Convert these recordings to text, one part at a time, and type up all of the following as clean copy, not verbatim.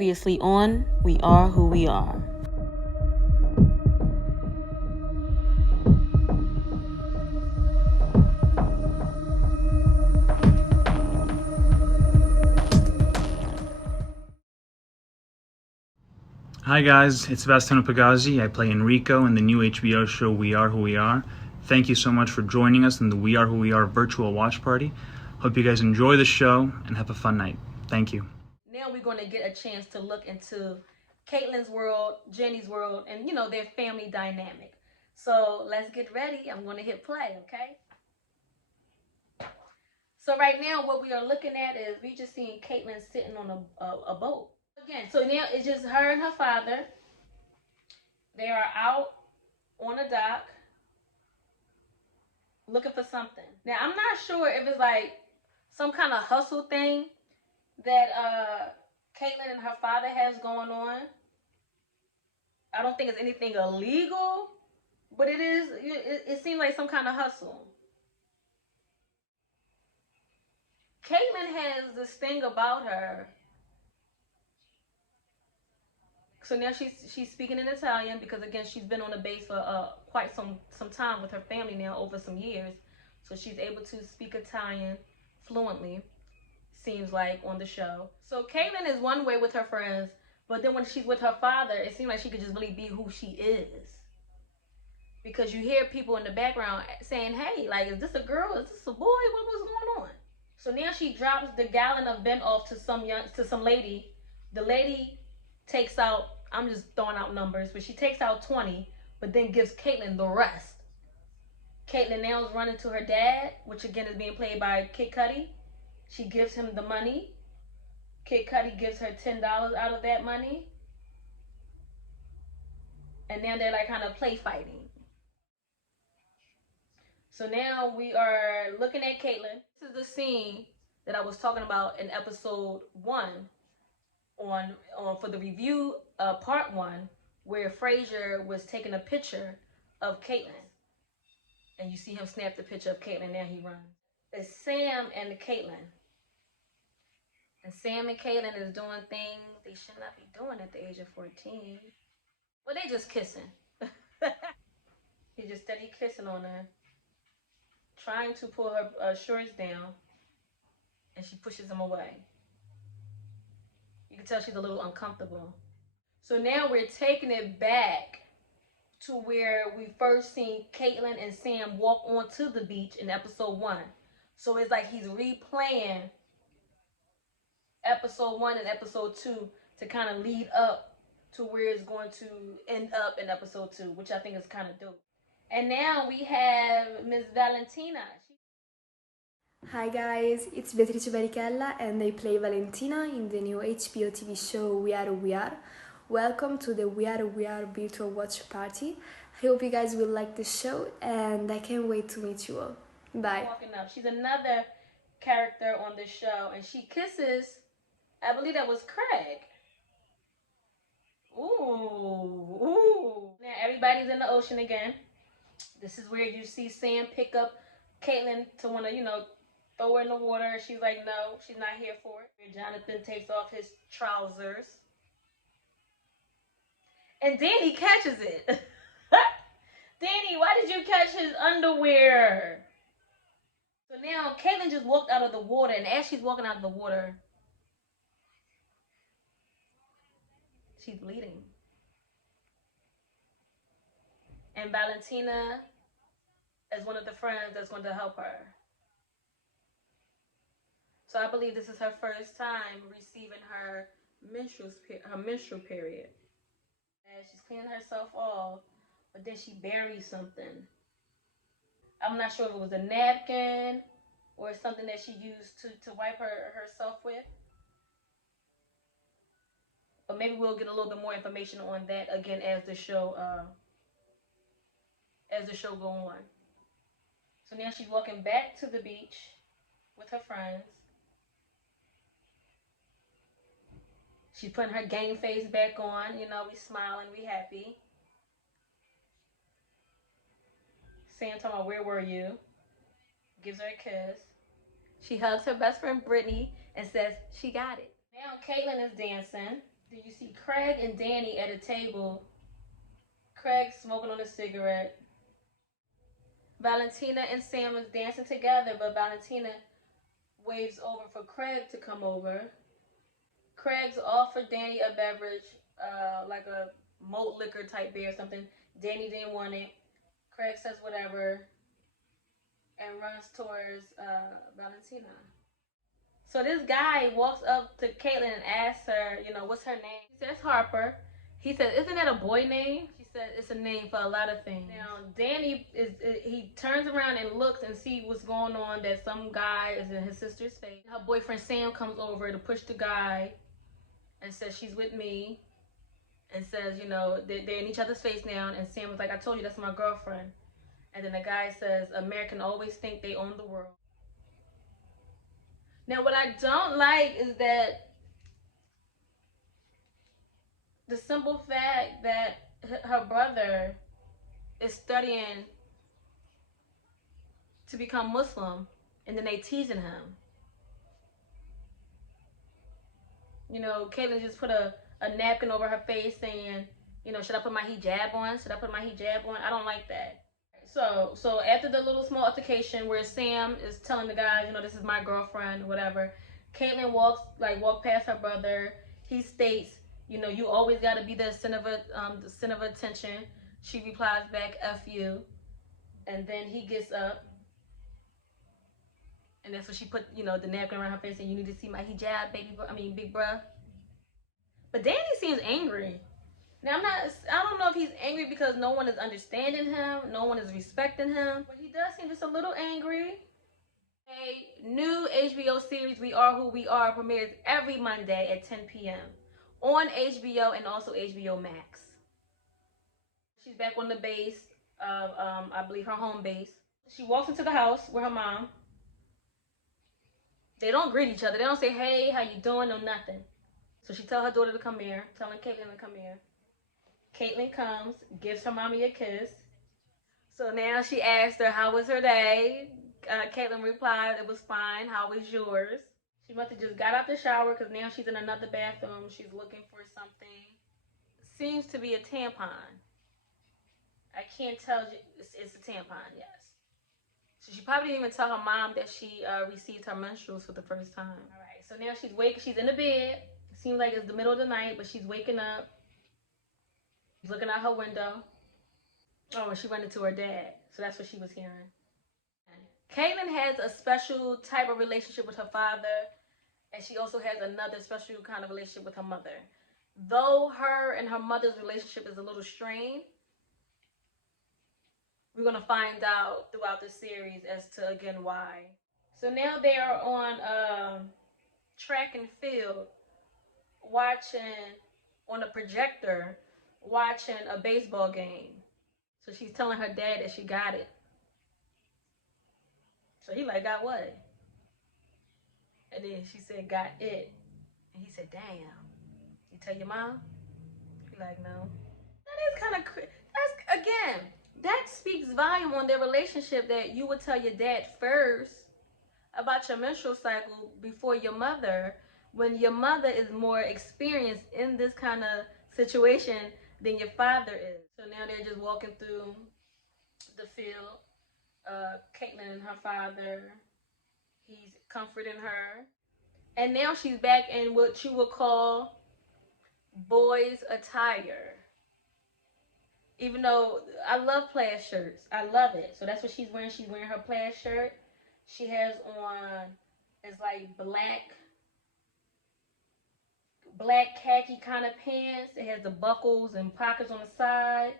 Previously on We Are Who We Are. Hi guys, it's Sebastiano Pagazzi. I play Enrico in the new HBO show We Are Who We Are. Thank you so much for joining us in the We Are Who We Are virtual watch party. Hope you guys enjoy the show and have a fun night. Thank you. Now we're going to get a chance to look into Caitlin's world, Jenny's world, and their family dynamic. So let's get ready. I'm going to hit play, okay? So right now what we are looking at is we just seeing Caitlin sitting on a boat. Again, so now it's just her and her father. They are out on a dock looking for something. Now I'm not sure if it's like some kind of hustle thing that Caitlin and her father has going on. I don't think it's anything illegal, but it seems like some kind of hustle. Caitlin has this thing about her. So now she's speaking in Italian because again she's been on the base for quite some time with her family now, over some years. So she's able to speak Italian fluently, seems like, on the show. So Caitlin is one way with her friends, but then when she's with her father, it seems like she could just really be who she is. Because you hear people in the background saying, hey, like, is this a girl? Is this a boy? What's going on? So now she drops the gallon of Bent off to some lady. The lady takes out, I'm just throwing out numbers, but she takes out 20, but then gives Caitlin the rest. Caitlin now is running to her dad, which again is being played by Kid Cudi. She gives him the money. Kid Cudi gives her $10 out of that money. And now they're like kind of play fighting. So now we are looking at Caitlin. This is the scene that I was talking about in episode 1 on for the review part 1, where Frazier was taking a picture of Caitlin. And you see him snap the picture of Caitlin, now he runs. It's Sam and Caitlin. And Sam and Caitlin is doing things they should not be doing at the age of 14. Well, they just kissing. He just steady kissing on her, trying to pull her shorts down, and she pushes him away. You can tell she's a little uncomfortable. So now we're taking it back to where we first seen Caitlin and Sam walk onto the beach in episode 1. So it's like he's replaying episode 1 and episode 2 to kind of lead up to where it's going to end up in episode 2, which I think is kind of dope. And now we have Miss Valentina. Hi guys, it's Beatrice Barichella and I play Valentina in the new HBO TV show We Are Who We Are. Welcome to the We Are Who We Are virtual watch party. I hope you guys will like the show and I can't wait to meet you all. Bye. Walking up. She's another character on the show and she kisses, I believe that was Craig. Ooh. Now everybody's in the ocean again. This is where you see Sam pick up Caitlin to want to, throw her in the water. She's like, no, she's not here for it. Jonathan takes off his trousers. And Danny catches it. Danny, why did you catch his underwear? So now Caitlin just walked out of the water, and as she's walking out of the water, she's bleeding. And Valentina is one of the friends that's going to help her. So I believe this is her first time receiving her menstrual period. And she's cleaning herself off, but then she buries something. I'm not sure if it was a napkin or something that she used to wipe herself with. But maybe we'll get a little bit more information on that again as the show go on. So now she's walking back to the beach with her friends. She's putting her game face back on. We smiling, we happy. Sam talking about, where were you? Gives her a kiss. She hugs her best friend Brittany and says she got it. Now Caitlin is dancing. Then you see Craig and Danny at a table. Craig smoking on a cigarette. Valentina and Sam is dancing together, but Valentina waves over for Craig to come over. Craig's offered Danny a beverage, like a malt liquor type beer or something. Danny didn't want it. Craig says whatever and runs towards Valentina. So this guy walks up to Caitlin and asks her, what's her name? She says Harper. He says, isn't that a boy name? She said, it's a name for a lot of things. Now, Danny, he turns around and looks and sees what's going on, that some guy is in his sister's face. Her boyfriend Sam comes over to push the guy and says, she's with me. And says, they're in each other's face now. And Sam was like, I told you, that's my girlfriend. And then the guy says, Americans always think they own the world. Now, what I don't like is that the simple fact that her brother is studying to become Muslim, and then they teasing him. Caitlin just put a napkin over her face saying, should I put my hijab on? Should I put my hijab on? I don't like that. So after the little small altercation where Sam is telling the guys, this is my girlfriend, whatever, Caitlin walk past her brother. He states, you always got to be the center of attention. She replies back, F you. And then he gets up. And that's when she put, the napkin around her face and you need to see my hijab, big bruh. But Danny seems angry. Now, I don't know if he's angry because no one is understanding him, no one is respecting him, but he does seem just a little angry. A new HBO series, We Are Who We Are, premieres every Monday at 10 p.m. on HBO and also HBO Max. She's back on the base of, I believe, her home base. She walks into the house with her mom. They don't greet each other. They don't say, hey, how you doing, no nothing. So she tells her daughter to come here, telling Caitlin to come here. Caitlin comes, gives her mommy a kiss. So now she asked her, how was her day? Caitlin replied, it was fine. How was yours? She must have just got out the shower because now she's in another bathroom. She's looking for something. Seems to be a tampon. I can't tell you. It's a tampon, yes. So she probably didn't even tell her mom that she received her menstruals for the first time. All right, so now she's in the bed. It seems like it's the middle of the night, but she's waking up. She's looking out her window. Oh, and she ran into her dad. So that's what she was hearing. Caitlin has a special type of relationship with her father, and she also has another special kind of relationship with her mother. Though her and her mother's relationship is a little strained, we're going to find out throughout the series as to, again, why. So now they are on track and field, watching on a projector, watching a baseball game. So she's telling her dad that she got it. So he like, got what? And then she said, got it. And he said, damn. You tell your mom? He like, no. That is kind of, that's, again, that speaks volume on their relationship, that you would tell your dad first about your menstrual cycle before your mother, when your mother is more experienced in this kind of situation than your father is. So now they're just walking through the field. Caitlin and her father, he's comforting her. And now she's back in what you would call boys attire. Even though I love plaid shirts. I love it. So that's what she's wearing. She's wearing her plaid shirt. She has on, it's like black khaki kind of pants. It has the buckles and pockets on the side.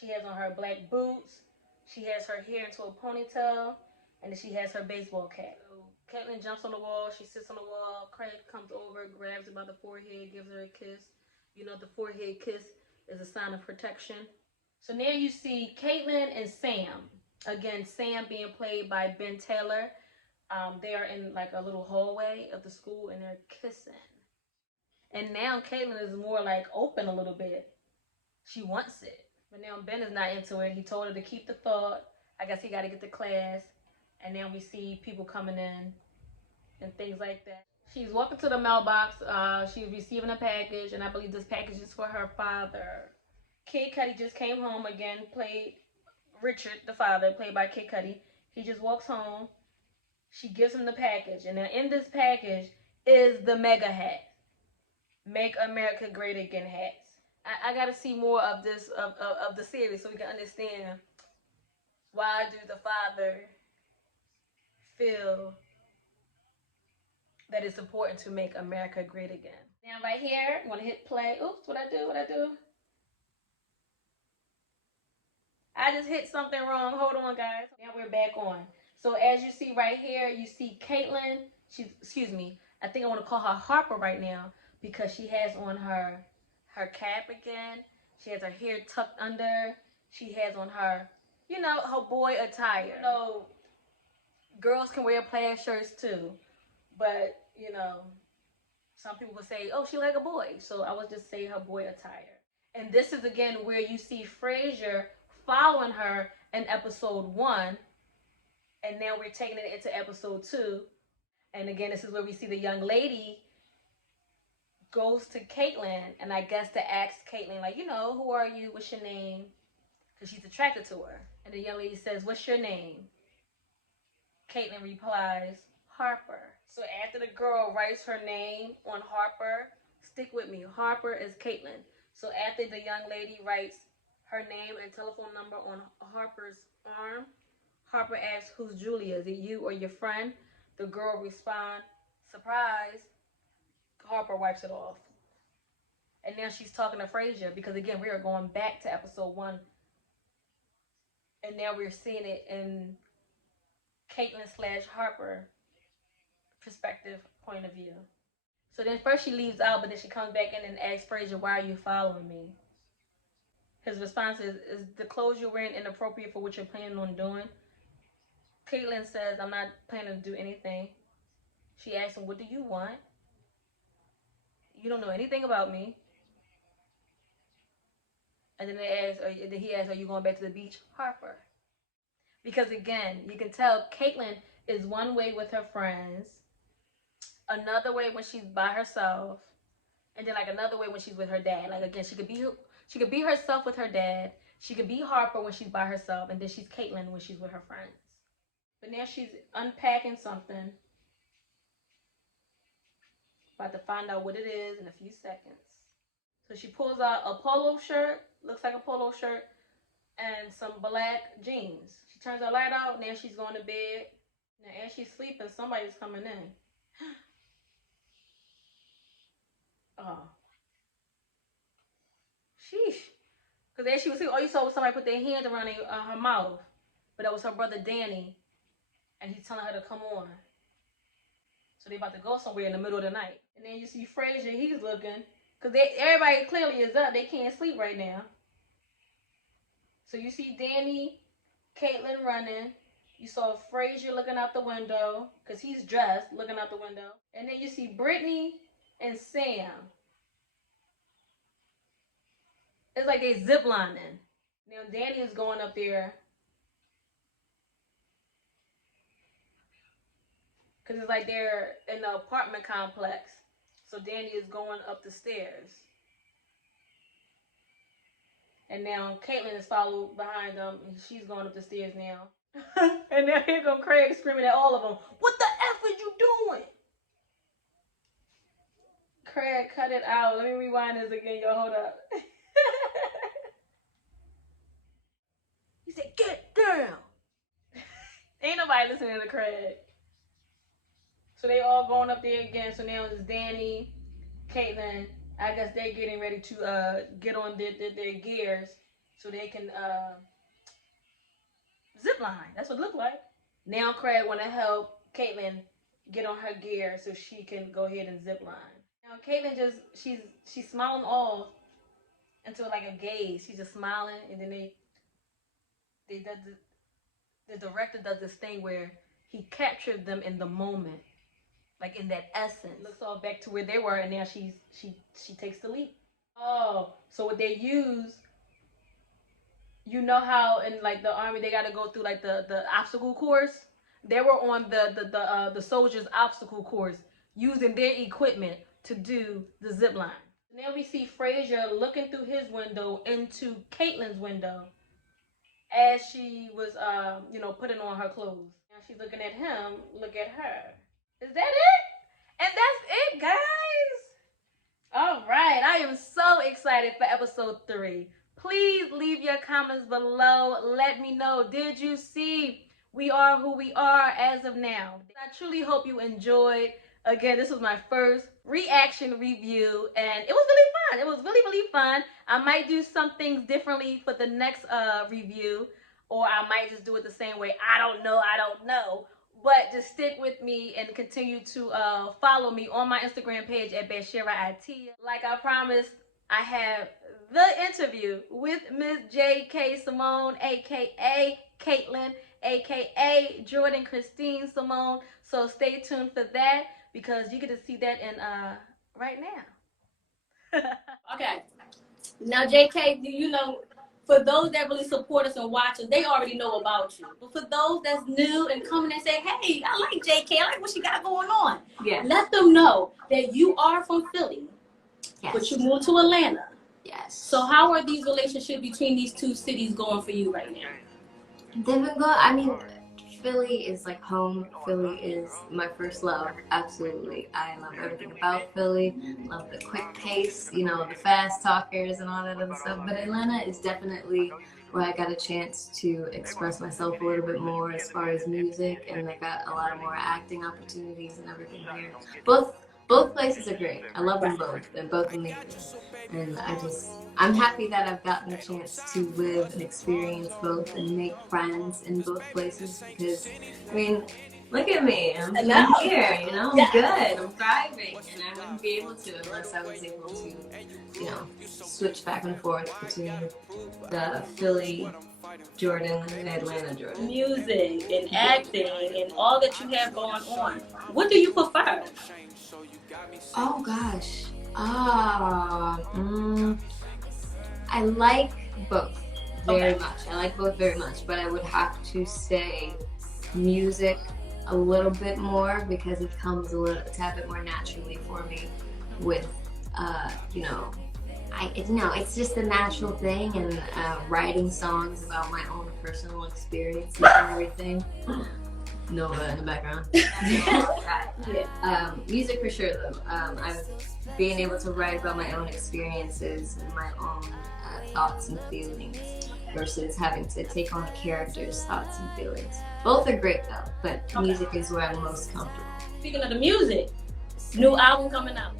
She has on her black boots. She has her hair into a ponytail. And then she has her baseball cap. So Caitlin jumps on the wall. She sits on the wall. Craig comes over, grabs her by the forehead, gives her a kiss. The forehead kiss is a sign of protection. So now you see Caitlin and Sam. Again, Sam being played by Ben Taylor. They are in like a little hallway of the school and they're kissing. And now Caitlin is more like open a little bit. She wants it. But now Ben is not into it. He told her to keep the thought. I guess he got to get to class. And now we see people coming in and things like that. She's walking to the mailbox. She's receiving a package, and I believe this package is for her father. Kid Cudi just came home again, played Richard, the father, played by Kid Cudi. He just walks home. She gives him the package, and now in this package is the mega hat. Make America Great Again hats. I gotta see more of this of the series so we can understand why do the father feel that it's important to make America great again. Now right here, I'm gonna hit play. Oops, what I do? I just hit something wrong. Hold on, guys. Now we're back on. So as you see right here, you see Caitlin. Excuse me. I think I want to call her Harper right now because she has on her cap again. She has her hair tucked under. She has on her, her boy attire. Girls can wear plaid shirts too, but some people would say, "Oh, she like a boy," so I would just say her boy attire. And this is again where you see Frasier following her in episode 1, and now we're taking it into episode 2. And again, this is where we see the young lady goes to Caitlin, and I guess to ask Caitlin, like, who are you? What's your name? Because she's attracted to her. And the young lady says, "What's your name?" Caitlin replies, "Harper." So after the girl writes her name on Harper, stick with me, Harper is Caitlin. So after the young lady writes her name and telephone number on Harper's arm, Harper asks, "Who's Julia? Is it you or your friend?" The girl responds, "Surprise." Harper wipes it off. And now she's talking to Frasier because again, we are going back to episode 1. And now we're seeing it in Caitlin/Harper perspective point of view. So then first she leaves out, but then she comes back in and asks Frasier, "Why are you following me?" His response is the clothes you're wearing inappropriate for what you're planning on doing? Caitlin says, "I'm not planning to do anything." She asks him, "What do you want? You don't know anything about me." And then he asks, "Are you going back to the beach?" Harper. Because again, you can tell Caitlin is one way with her friends, another way when she's by herself, and then like another way when she's with her dad. Like again, she could be herself with her dad. She could be Harper when she's by herself, and then she's Caitlin when she's with her friends. But now she's unpacking something. About to find out what it is in a few seconds. So she pulls out a polo shirt, looks like a polo shirt, and some black jeans. She turns her light out, now she's going to bed. Now as she's sleeping, somebody's coming in. Oh. Sheesh. Because as she was sleeping, all you saw was somebody put their hands around her mouth. But that was her brother Danny. And he's telling her to come on. So they about to go somewhere in the middle of the night. And then you see Frasier, he's looking. Because everybody clearly is up. They can't sleep right now. So you see Danny, Caitlin running. You saw Frasier looking out the window. Because he's dressed, looking out the window. And then you see Brittany and Sam. It's like they ziplining. Now Danny is going up there. Because it's like they're in the apartment complex. So Danny is going up the stairs. And now Caitlin is followed behind them. And she's going up the stairs now. And now here goes Craig screaming at all of them. "What the F is you doing?" Craig, cut it out. Let me rewind this again. Yo, hold up. He said, "Get down." Ain't nobody listening to Craig. So they all going up there again. So now it's Danny, Caitlin. I guess they're getting ready to get on their gears so they can zip line. That's what it looked like. Now Craig want to help Caitlin get on her gear so she can go ahead and zip line. Now Caitlin she's smiling off into like a gaze. She's just smiling, and then the director does this thing where he captured them in the moment. Like in that essence. Looks all back to where they were, and now she takes the leap. Oh, so what they use, how in like the army they gotta go through like the obstacle course? They were on the soldiers' obstacle course using their equipment to do the zip line. Now we see Frazier looking through his window into Caitlin's window as she was, putting on her clothes. Now she's looking at him, look at her. Is that it? And that's it, guys. All right, I am so excited for episode 3. Please leave your comments below. Let me know, did you see We Are Who We Are as of now? I truly hope you enjoyed. Again, this was my first reaction review, and it was really fun. It was really, really fun. I might do some things differently for the next review, or I might just do it the same way. I don't know. But just stick with me and continue to follow me on my Instagram page at BashiraIT. Like I promised, I have the interview with Miss J.K. Seamon, aka Caitlin, aka Jordan Kristine Seamon. So stay tuned for that because you get to see that in right now. Okay. Now, JK, do you know, for those that really support us and watch us, they already know about you. But for those that's new and coming and say, hey, I like JK, I like what she got going on. Yeah. Let them know that you are from Philly, yes, but you moved to Atlanta. Yes. So how are these relationships between these two cities going for you right now? They've been good. I mean, Philly is like home. Philly is my first love. Absolutely. I love everything about Philly. Love the quick pace, you know, the fast talkers and all that other stuff. But Atlanta is definitely where I got a chance to express myself a little bit more as far as music, and I got a lot of more acting opportunities and everything here. Both places are great. I love them both. They're both amazing. And I'm happy that I've gotten a chance to live and experience both and make friends in both places because, I mean, look at me. I'm here, you know, I'm good, I'm thriving, and I wouldn't be able to unless I was able to, you know, switch back and forth between the Philly Jordan and Atlanta Jordan. Music and acting and all that you have going on. What do you prefer? Oh gosh. I like both very much. I like both very much, but I would have to say music a little bit more because it comes a tad bit more naturally for me with, it's just a natural thing, and writing songs about my own personal experiences and everything. Nova in the background. Music for sure though. I've been able to write about my own experiences and my own thoughts and feelings versus having to take on a character's thoughts and feelings. Both are great though, but music is where I'm most comfortable. Speaking of the music, new album coming out.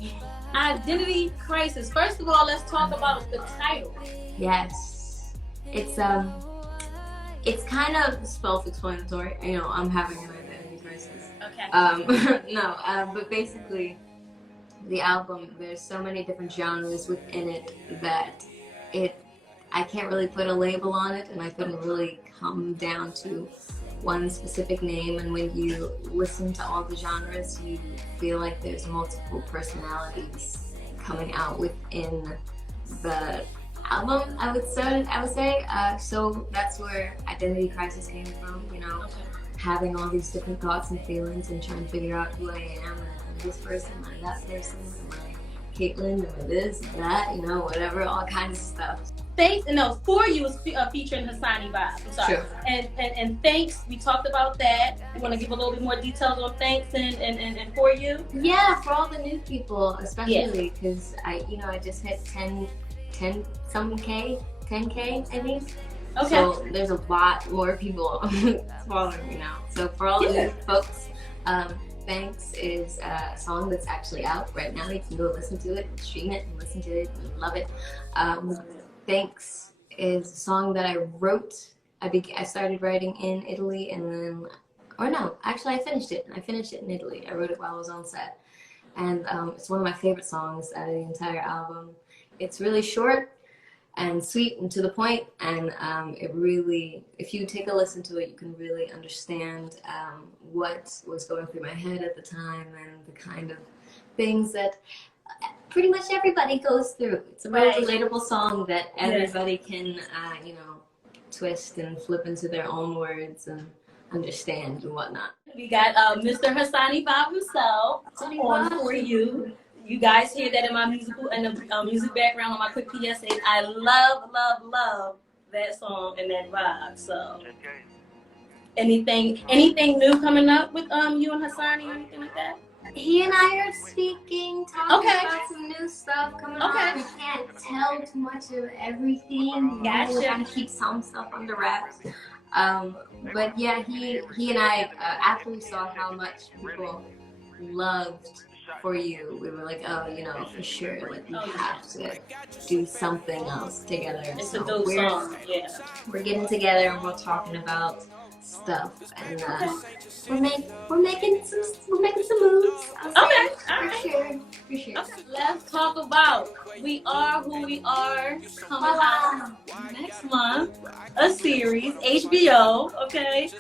Identity Crisis. First of all, let's talk about the title. Yes. It's kind of self-explanatory. You know, I'm having an identity crisis. Okay. But basically, the album, there's so many different genres within it that I can't really put a label on it, and I couldn't really come down to one specific name. And when you listen to all the genres, you feel like there's multiple personalities coming out within the album, I would say. So that's where Identity Crisis came from, you know, having all these different thoughts and feelings and trying to figure out who I am. Am I this person? Am I that person? Am I Caitlin? Am I this, that, you know, whatever, all kinds of stuff. Thanks, and no, For You is featuring Hasanivibez. I'm sorry. Sure. And Thanks, we talked about that. You want to give a little bit more details on Thanks and For You? Yeah, for all the new people, especially because I just hit 10K, I think. Okay. So there's a lot more people following me now. So for all the new folks, Thanks is a song that's actually out right now. You can go listen to it, stream it, and listen to it, and love it. Thanks is a song that I wrote. I started writing in Italy, and then, I finished it. I finished it in Italy. I wrote it while I was on set, and it's one of my favorite songs out of the entire album. It's really short and sweet and to the point, and it really, if you take a listen to it, you can really understand what was going through my head at the time and the kind of things that pretty much everybody goes through. It's a very relatable song that everybody can, twist and flip into their own words and understand and whatnot. We got Mr. Hasanivibez himself on for you. You guys hear that in my musical and the music background on my quick PSA. I love, love, love that song and that vibe. So, anything new coming up with you and Hassani or anything like that? He and I are speaking, talking about some new stuff coming up. We can't tell too much of everything. Gotcha. We're trying to keep some stuff under wraps. But yeah, he and I, after we saw how much people loved For You, we were like, oh, you know, for sure, like, we have to do something else together. It's a dope song, yeah. We're getting together and we're talking about stuff, and we're making some moves. Okay, For sure. Okay. Let's talk about We Are Who We Are coming out next month. A series, HBO. Okay.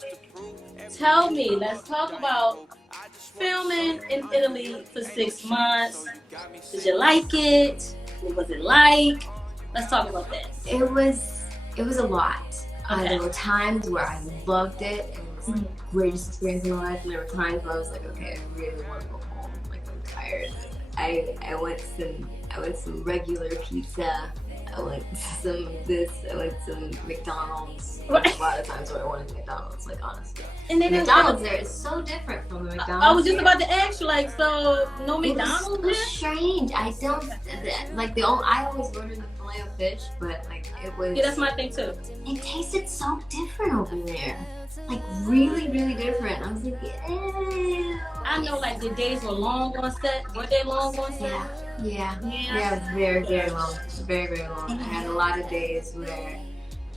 Tell me. Let's talk about filming in Italy for 6 months. Did you like it? What was it like? Let's talk about that. It was a lot. Okay. There were times where I loved it. It was the greatest experience in my life. And there were times where I was like, okay, I really want to go home. Like, I'm tired. I went some regular pizza. I went some this. I went some McDonald's. A lot of times where I wanted McDonald's, like, honestly. And then McDonald's there is so different from the McDonald's. I was just about to ask you, like, so no McDonald's? It was strange. I don't like I always ordered the filet of fish, but like it was. Yeah, that's my thing too. It tasted so different over there, like really, really different. I was like, ew. I know, like, the days were long on set. Were they long on set? Yeah, very, very long, very, very long. I had a lot of days where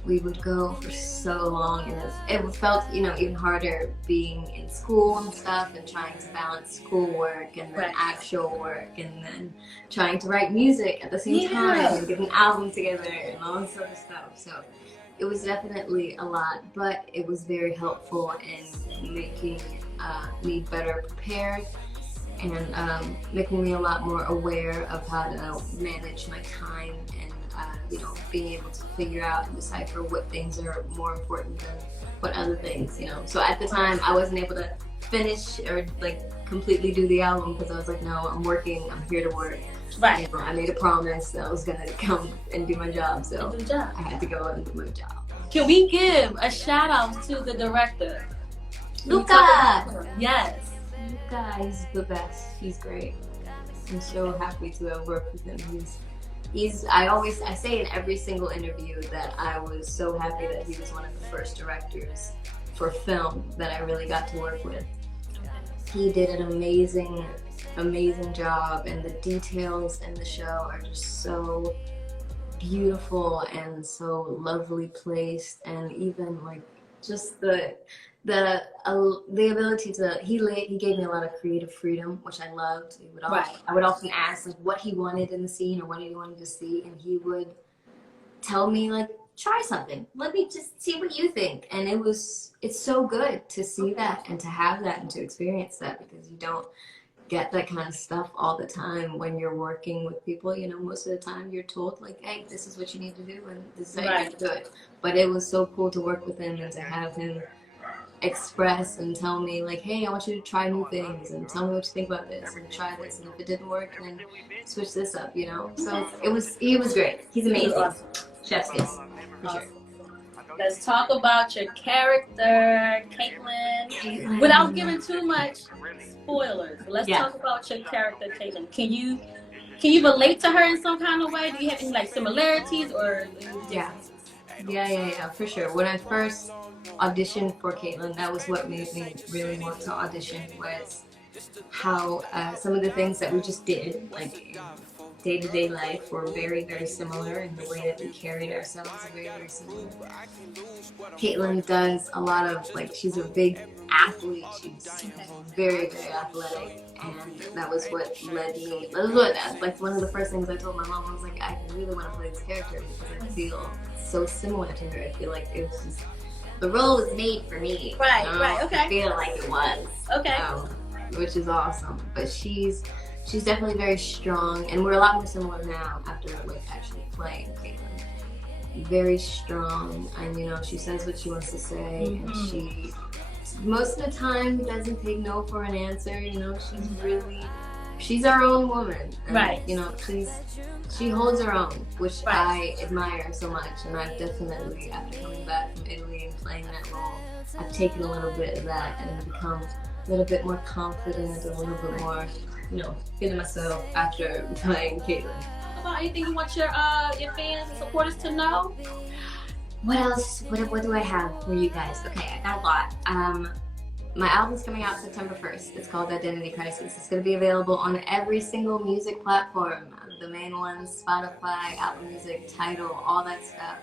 we would go for so long, and it felt, you know, even harder being in school and stuff, and trying to balance schoolwork and then actual work, and then trying to write music at the same time and get an album together and all this sort of stuff. So it was definitely a lot, but it was very helpful in making me better prepared and making me a lot more aware of how to manage my time and you know, being able to figure out and decipher what things are more important than what other things, you know. So at the time, I wasn't able to finish or like completely do the album because I was like, no, I'm working, I'm here to work. Right. You know, I made a promise that I was gonna come and do my job, so I had to go and do my job. Can we give a shout out to the director? Luca! Yes. Luca is the best. He's great. I'm so happy to have worked with him. I say in every single interview that I was so happy that he was one of the first directors for film that I really got to work with. He did an amazing job, and the details in the show are just so beautiful and so lovely placed, and even like just the ability to he gave me a lot of creative freedom, which I loved. I would often ask like what he wanted in the scene or what he wanted to see, and he would tell me like, try something, let me just see what you think. And it's so good to see that and to have that and to experience that, because you don't get that kind of stuff all the time when you're working with people. You know, most of the time you're told like, hey, this is what you need to do and this is how you need to do it. But it was so cool to work with him and to have him express and tell me like, hey, I want you to try new things and tell me what you think about this and try this, and if it didn't work, then switch this up, you know. So he was great. He's amazing. Awesome. Chef's kiss. For sure. Let's talk about your character, Caitlin. Without giving too much spoilers, let's talk about your character, Caitlin. Can you relate to her in some kind of way? Do you have any like similarities or? Yeah, for sure. When I first auditioned for Caitlin, that was what made me really want to audition, was how some of the things that we just did, like day-to-day life, were very, very similar, and the way that we carried ourselves are very, very similar. Caitlin does a lot of, like, she's a big athlete, she's very, very athletic, and that was what led me, like one of the first things I told my mom, I was like, I really want to play this character because I feel so similar to her. I feel like it was just, the role was made for me. Right, okay. I feel like it was. Okay. Which is awesome. But she's definitely very strong, and we're a lot more similar now after like actually playing Caitlin. Very strong, and you know, she says what she wants to say, and she most of the time doesn't take no for an answer. You know, she's our own woman. And, Right. You know, she holds her own, which Right. I admire so much. And I've definitely, after coming back from Italy and playing that role, I've taken a little bit of that and become a little bit more confident, a little bit more, you know, feeling myself after playing Caitlin. Talk about anything you want your fans and supporters to know? What else? What do I have for you guys? Okay, I got a lot. My album's coming out September 1st. It's called Identity Crisis. It's going to be available on every single music platform. The main ones, Spotify, Apple Music, Tidal, all that stuff.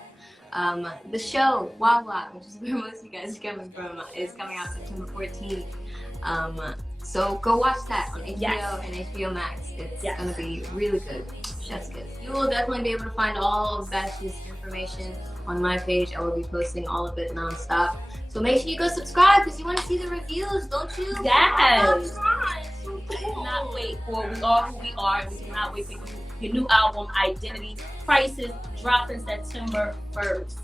The show, Wawa, which is where most of you guys are coming from, is coming out September 14th. So go watch that on HBO and HBO Max. It's going to be really good. Chef's kiss. You will definitely be able to find all of Bash's information on my page. I will be posting all of it nonstop. So make sure you go subscribe because you want to see the reviews, don't you? Yes. So We cool. cannot wait for We Are Who We Are. We cannot wait for your new album, Identity Crisis, dropping September 1st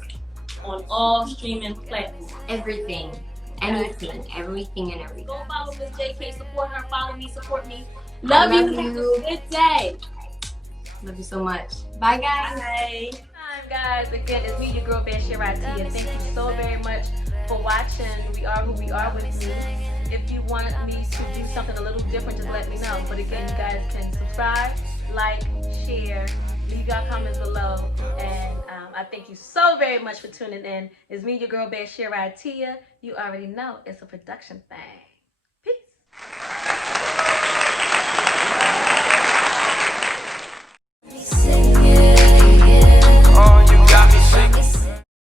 on all streaming platforms. Everything. Anything. Everything and everything. Go follow Miss JK, support her, follow me, support me. Love you. Have a good day. Love you so much. Bye, guys. Bye. Hi, guys. Again, it's me, your girl, Bashir. Thank you so very much for watching We Are Who We Are with me. If you want me to do something a little different, just let me know. But again, you guys can subscribe, like, share, leave your comments below. And I thank you so very much for tuning in. It's me, your girl, Bashir. You already know it's a production thing.